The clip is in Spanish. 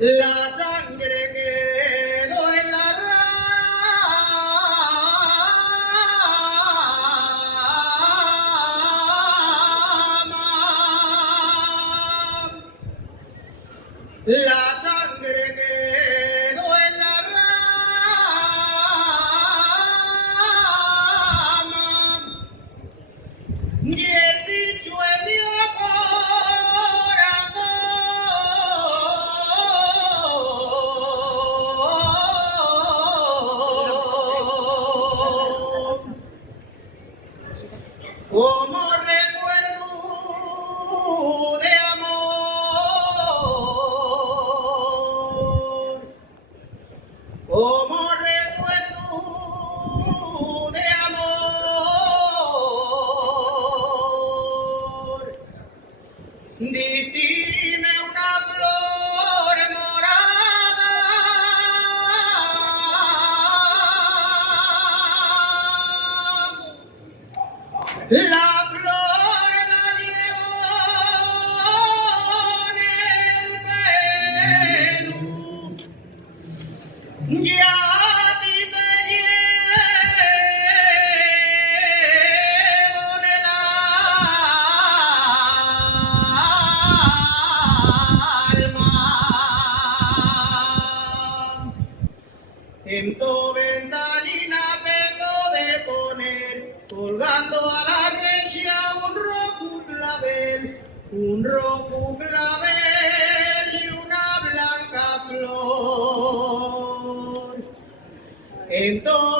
La sangre quedó en la rama. La sangre quedó en la rama. Y el bicho en mi corazón. Como recuerdo de amor, como recuerdo de amor, distime una flor morada, la flor la llevo en el pelo, ya a ti te llevo en el alma. En tu ventanina tengo de poner, colgando a la regia un rojo clavel y una blanca flor. En tu